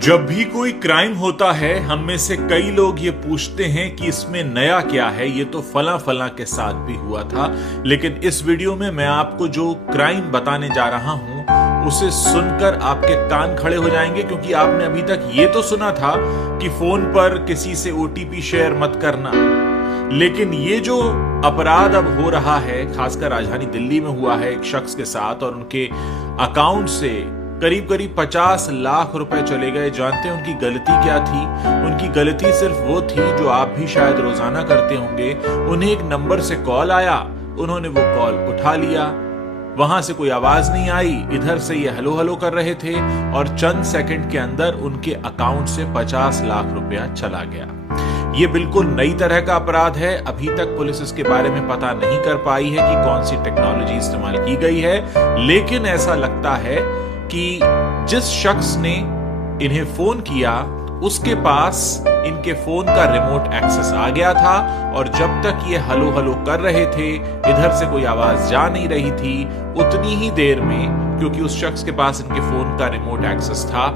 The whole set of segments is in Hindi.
जब भी कोई क्राइम होता है हम में से कई लोग ये पूछते हैं कि इसमें नया क्या है। ये तो फला फला के साथ भी हुआ था। लेकिन इस वीडियो में मैं आपको जो क्राइम बताने जा रहा हूं उसे सुनकर आपके कान खड़े हो जाएंगे, क्योंकि आपने अभी तक ये तो सुना था कि फोन पर किसी से ओटीपी शेयर मत करना। लेकिन ये जो अपराध अब हो रहा है, खासकर राजधानी दिल्ली में हुआ है एक शख्स के साथ, और उनके अकाउंट से करीब करीब 50 लाख रुपए चले गए। जानते हैं उनकी गलती क्या थी? उनकी गलती सिर्फ वो थी जो आप भी शायद रोजाना करते होंगे। उन्हें एक नंबर से कॉल आया, उन्होंने वो कॉल उठा लिया, वहां से कोई आवाज नहीं आई, इधर से ये हेलो हेलो कर रहे थे और चंद सेकंड के अंदर उनके अकाउंट से 50 लाख रुपया चला गया। ये बिल्कुल नई तरह का अपराध है। अभी तक पुलिस इसके बारे में पता नहीं कर पाई है कि कौन सी टेक्नोलॉजी इस्तेमाल की गई है, लेकिन ऐसा लगता है कि जिस शख्स ने इन्हें फोन किया उसके पास इनके फोन का रिमोट एक्सेस आ गया था, और जब तक ये हलो हलो कर रहे थे, इधर से कोई आवाज जा नहीं रही थी, उतनी ही देर में, क्योंकि उस शख्स के पास इनके फोन का रिमोट एक्सेस था,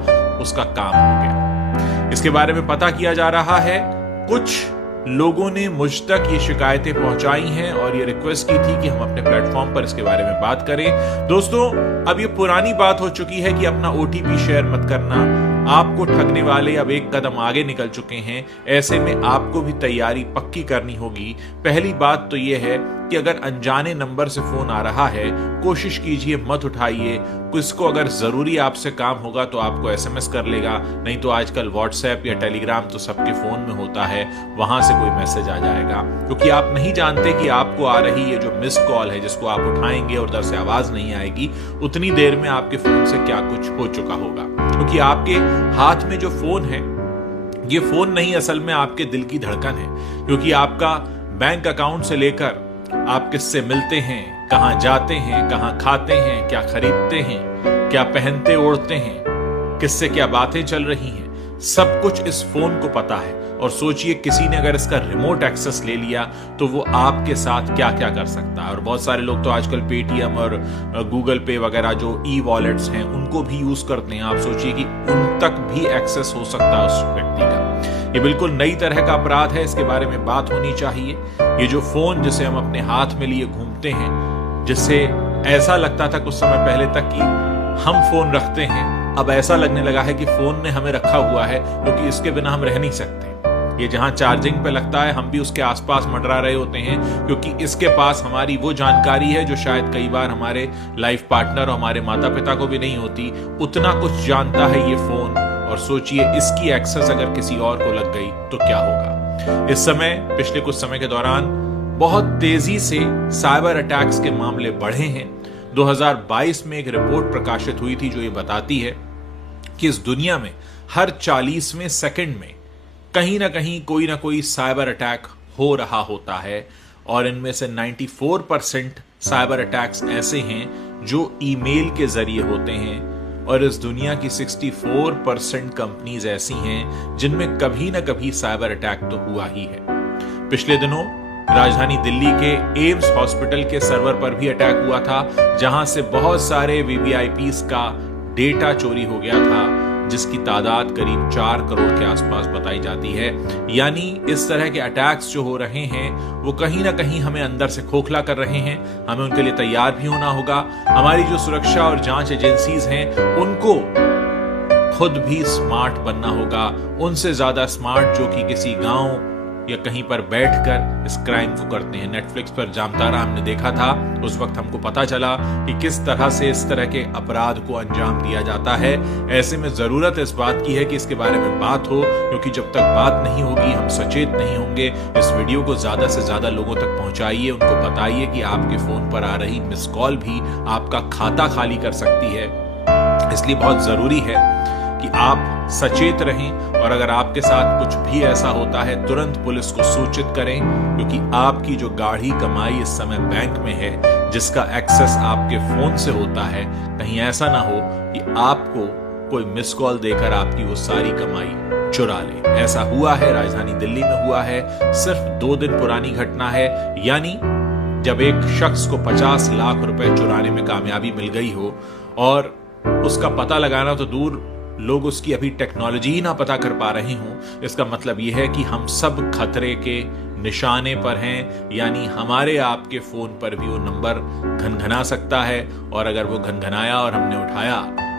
उसका काम हो गया। इसके बारे में पता किया जा रहा है। कुछ लोगों ने मुझ तक ये शिकायतें पहुंचाई हैं और ये रिक्वेस्ट की थी कि हम अपने प्लेटफॉर्म पर इसके बारे में बात करें। दोस्तों, अब ये पुरानी बात हो चुकी है कि अपना ओटीपी शेयर मत करना। आपको ठगने वाले अब एक कदम आगे निकल चुके हैं। ऐसे में आपको भी तैयारी पक्की करनी होगी। पहली बात तो ये है कि अगर अनजाने नंबर से फोन आ रहा है, कोशिश कीजिए मत उठाइए। किसको अगर जरूरी आपसे काम होगा तो आपको एसएमएस कर लेगा, नहीं तो आजकल व्हाट्सएप या टेलीग्राम तो सबके फोन में होता है, वहां से कोई मैसेज आ जाएगा। क्योंकि आप नहीं जानते कि आपको आ रही ये जो मिस कॉल है, जिसको आप उठाएंगे और उधर से आवाज नहीं आएगी, उतनी देर में आपके फोन से क्या कुछ हो चुका होगा। क्योंकि आपके हाथ में जो फोन है, ये फोन नहीं, असल में आपके दिल की धड़कन है। क्योंकि आपका बैंक अकाउंट से लेकर आप किससे मिलते हैं, कहां जाते हैं, कहां खाते हैं, क्या खरीदते हैं, क्या पहनते ओढ़ते हैं, किससे क्या बातें चल रही हैं, सब कुछ इस फोन को पता है। और सोचिए किसी ने अगर इसका रिमोट एक्सेस ले लिया तो वो आपके साथ क्या क्या कर सकता है। और बहुत सारे लोग तो आजकल पेटीएम और गूगल पे वगैरह जो ई वॉलेट्स हैं उनको भी यूज करते हैं। आप सोचिए कि उन तक भी एक्सेस हो सकता है उस व्यक्ति का। ये बिल्कुल नई तरह का अपराध है, इसके बारे में बात होनी चाहिए। ये जो फोन जिसे हम अपने हाथ में लिए घूमते हैं, जिससे ऐसा लगता था कुछ समय पहले तक कि हम फोन रखते हैं, अब ऐसा लगने लगा है कि फोन ने हमें रखा हुआ है, क्योंकि इसके बिना हम रह नहीं सकते। ये जहां चार्जिंग पे लगता है, हम भी उसके आसपास मंडरा रहे होते हैं, क्योंकि इसके पास हमारी वो जानकारी है जो शायद कई बार हमारे लाइफ पार्टनर और हमारे माता पिता को भी नहीं होती। उतना कुछ जानता है ये फोन। और सोचिए इसकी एक्सेस अगर किसी और को लग गई तो क्या होगा। इस समय, पिछले कुछ समय के दौरान बहुत तेजी से साइबर अटैक्स के मामले बढ़े हैं। 2022 में एक रिपोर्ट प्रकाशित हुई थी जो ये बताती है कि इस दुनिया में हर 40वें सेकंड में कहीं ना कोई साइबर अटैक हो रहा होता है। और इनमें से 94% साइबर अटैक्स ऐसे हैं जो ईमेल के जरिए होते हैं। और इस दुनिया की 64% कंपनीज ऐसी हैं जिनमें कभी ना कभी साइबर अटैक तो हुआ ही है। पिछले दिनों राजधानी दिल्ली के एम्स हॉस्पिटल के सर्वर पर भी अटैक हुआ था, जहां से बहुत सारे वीवीआईपीस का डेटा चोरी हो गया था, जिसकी तादाद करीब 4 करोड़ के आसपास बताई जाती है। यानी इस तरह के अटैक्स जो हो रहे हैं वो कहीं ना कहीं हमें अंदर से खोखला कर रहे हैं। हमें उनके लिए तैयार भी होना होगा। हमारी जो सुरक्षा और जांच एजेंसीज हैं उनको खुद भी स्मार्ट बनना होगा, उनसे ज्यादा स्मार्ट जो कि किसी गांव या कहीं पर बैठकर इस क्राइम को करते हैं। नेटफ्लिक्स पर जामतारा हमने देखा था, उस वक्त हमको पता चला कि किस तरह से इस तरह के अपराध को अंजाम दिया जाता है। ऐसे में जरूरत इस बात की है कि इसके बारे में बात हो, क्योंकि जब तक बात नहीं होगी, हम सचेत नहीं होंगे। इस वीडियो को ज्यादा से ज्यादा लोगों तक पहुंचाइए, उनको बताइए कि आपके फोन पर आ रही मिस कॉल भी आपका खाता खाली कर सकती है। इसलिए बहुत जरूरी है कि आप सचेत रहें, और अगर आपके साथ कुछ भी ऐसा होता है तुरंत पुलिस को सूचित करें, क्योंकि आपकी जो गाढ़ी कमाई इस समय बैंक में है, जिसका एक्सेस आपके फोन से होता है, कहीं ऐसा ना हो कि आपको कोई मिस कॉल देकर आपकी वो सारी कमाई चुरा ले। ऐसा हुआ है, राजधानी दिल्ली में हुआ है। सिर्फ 2 दिन पुरानी घटना है। यानी जब एक शख्स को 50 लाख रुपए चुराने में कामयाबी मिल गई हो, और उसका पता लगाना तो दूर लोग उसकी अभी टेक्नोलॉजी ही ना पता कर पा रहे हों, इसका मतलब यह है कि हम सब खतरे के निशाने पर हैं। यानी हमारे आपके फोन पर भी वो नंबर घनघना सकता है, और अगर वो घनघनाया और हमने उठाया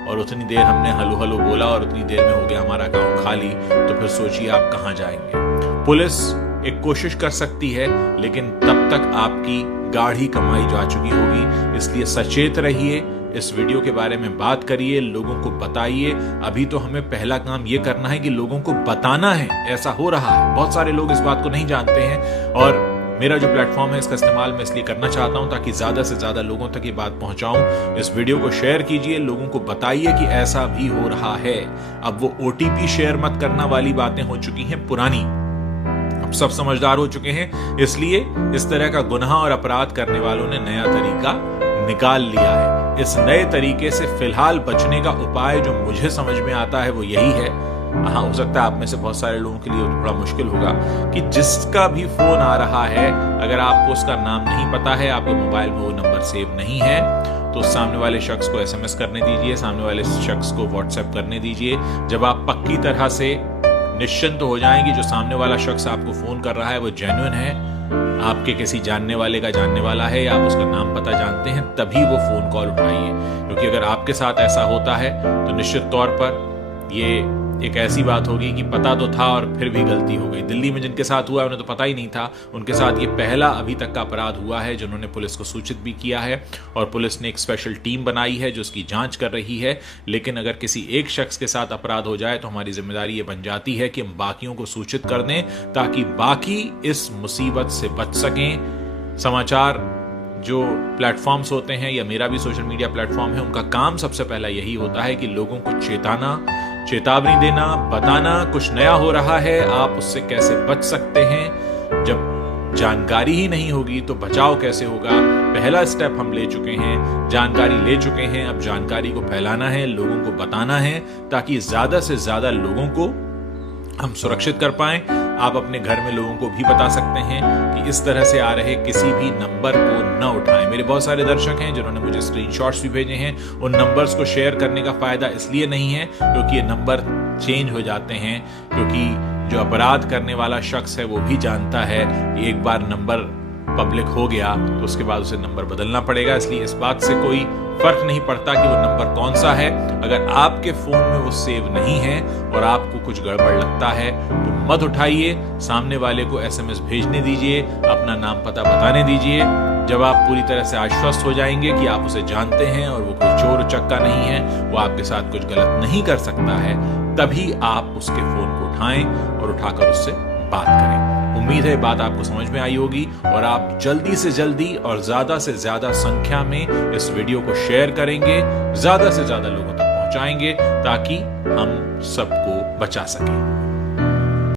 और उतनी देर हमने हलो हलो बोला और उतनी देर में हो गया हमारा अकाउंट खाली, तो फिर सोचिए आप कहां जाएंगे। पुलिस एक कोशिश कर सकती है, लेकिन तब तक आपकी गाढ़ी कमाई जा चुकी होगी। इसलिए सचेत रहिए, इस वीडियो के बारे में बात करिए, लोगों को बताइए। अभी तो हमें पहला काम यह करना है कि लोगों को बताना है ऐसा हो रहा है। बहुत सारे लोग इस बात को नहीं जानते हैं, और मेरा जो प्लेटफॉर्म है इसका इस्तेमाल मैं इसलिए करना चाहता हूं ताकि ज्यादा से ज्यादा लोगों तक ये बात पहुंचाऊं। इस वीडियो को शेयर कीजिए, लोगों को बताइए कि ऐसा भी हो रहा है। अब वो OTP शेयर मत करना वाली बातें हो चुकी हैं पुरानी, अब सब समझदार हो चुके हैं। इसलिए इस तरह का गुनाह और अपराध करने वालों ने नया तरीका निकाल लिया है। इस नए तरीके से फिलहाल बचने का उपाय जो मुझे समझ में आता है वो यही है। हाँ, हो सकता है आप में से बहुत सारे लोगों के लिए थोड़ा मुश्किल होगा कि जिसका भी फोन आ रहा है, अगर आपको उसका नाम नहीं पता है, आपके मोबाइल में वो नंबर सेव नहीं है, तो सामने वाले शख्स को SMS करने दीजिए, सामने वाले शख्स को WhatsApp करने दीजिए। जब आप पक्की तरह से निश्चिंत हो जाएंगे जो सामने वाला शख्स आपको फोन कर रहा है वो जेन्युइन है, आपके किसी जानने वाले का जानने वाला है, या आप उसका नाम पता जानते हैं, तभी वो फोन कॉल उठाइए। क्योंकि अगर आपके साथ ऐसा होता है तो निश्चित तौर पर ये एक ऐसी बात होगी कि पता तो था और फिर भी गलती हो गई। दिल्ली में जिनके साथ हुआ उन्हें तो पता ही नहीं था, उनके साथ ये पहला अभी तक का अपराध हुआ है जिन्होंने पुलिस को सूचित भी किया है, और पुलिस ने एक स्पेशल टीम बनाई है जो उसकी जांच कर रही है। लेकिन अगर किसी एक शख्स के साथ अपराध हो जाए तो हमारी जिम्मेदारी ये बन जाती है कि हम बाकियों को सूचित कर दें ताकि बाकी इस मुसीबत से बच सकें। समाचार जो प्लेटफॉर्म्स होते हैं, या मेरा भी सोशल मीडिया प्लेटफॉर्म है, उनका काम सबसे पहला यही होता है कि लोगों को चेतावनी देना, बताना कुछ नया हो रहा है, आप उससे कैसे बच सकते हैं। जब जानकारी ही नहीं होगी तो बचाव कैसे होगा। पहला स्टेप हम ले चुके हैं, जानकारी ले चुके हैं, अब जानकारी को फैलाना है, लोगों को बताना है ताकि ज्यादा से ज्यादा लोगों को हम सुरक्षित कर पाएं। आप अपने घर में लोगों को भी बता सकते हैं कि इस तरह से आ रहे किसी भी नंबर को न उठाएं। मेरे बहुत सारे दर्शक हैं जिन्होंने मुझे स्क्रीनशॉट्स भी भेजे हैं। उन नंबर्स को शेयर करने का फायदा इसलिए नहीं है क्योंकि ये नंबर चेंज हो जाते हैं, क्योंकि जो अपराध करने वाला शख्स है वो भी जानता है कि एक बार नंबर पब्लिक हो गया तो उसके बाद उसे नंबर बदलना पड़ेगा। इसलिए इस बात से कोई फर्क नहीं पड़ता कि वो नंबर कौन सा है। अगर आपके फोन में वो सेव नहीं है और आपको कुछ गड़बड़ लगता है तो मत उठाइए, सामने वाले को SMS भेजने दीजिए, अपना नाम पता बताने दीजिए। जब आप पूरी तरह से आश्वस्त हो जाएंगे कि आप उसे जानते हैं और वो कोई चोर चक्का नहीं है, वो आपके साथ कुछ गलत नहीं कर सकता है, तभी आप उसके फोन को उठाएं और उठाकर उससे बात करें। उम्मीद है बात आपको समझ में आई होगी और आप जल्दी से जल्दी और ज्यादा से ज्यादा संख्या में इस वीडियो को शेयर करेंगे, ज्यादा से ज्यादा लोगों तक पहुंचाएंगे ताकि हम सबको बचा सकें।